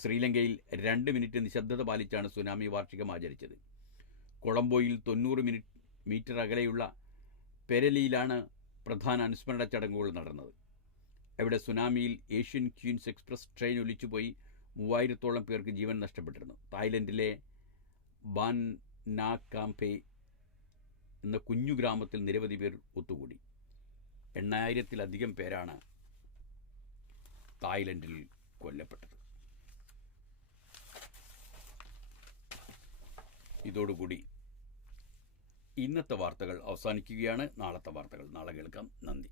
ശ്രീലങ്കയിൽ 2 മിനിറ്റ് നിശബ്ദത പാലിച്ചാണ് സുനാമി വാർഷികം ആചരിച്ചത്. കൊളംബോയിൽ 90 മീറ്റർ അകലെയുള്ള പെരലിയിലാണ് പ്രധാന അനുസ്മരണ ചടങ്ങുകൾ നടന്നത്. അവിടെ സുനാമിയിൽ ഏഷ്യൻ ക്വീൻസ് എക്സ്പ്രസ് ട്രെയിൻ ഒലിച്ചുപോയി 3000-ഓളം പേർക്ക് ജീവൻ നഷ്ടപ്പെട്ടിരുന്നു. തായ്ലൻഡിലെ ബാൻ നാ കാംപെ എന്ന കുഞ്ഞു ഗ്രാമത്തിൽ നിരവധി പേർ ഒത്തുകൂടി. 8000-ലധികം പേരാണ് തായ്ലൻഡിൽ കൊല്ലപ്പെട്ടത്. ഇതോടുകൂടി ഇന്നത്തെ വാർത്തകൾ അവസാനിക്കുകയാണ്. നാളത്തെ വാർത്തകൾ നാളെ കേൾക്കാം. നന്ദി.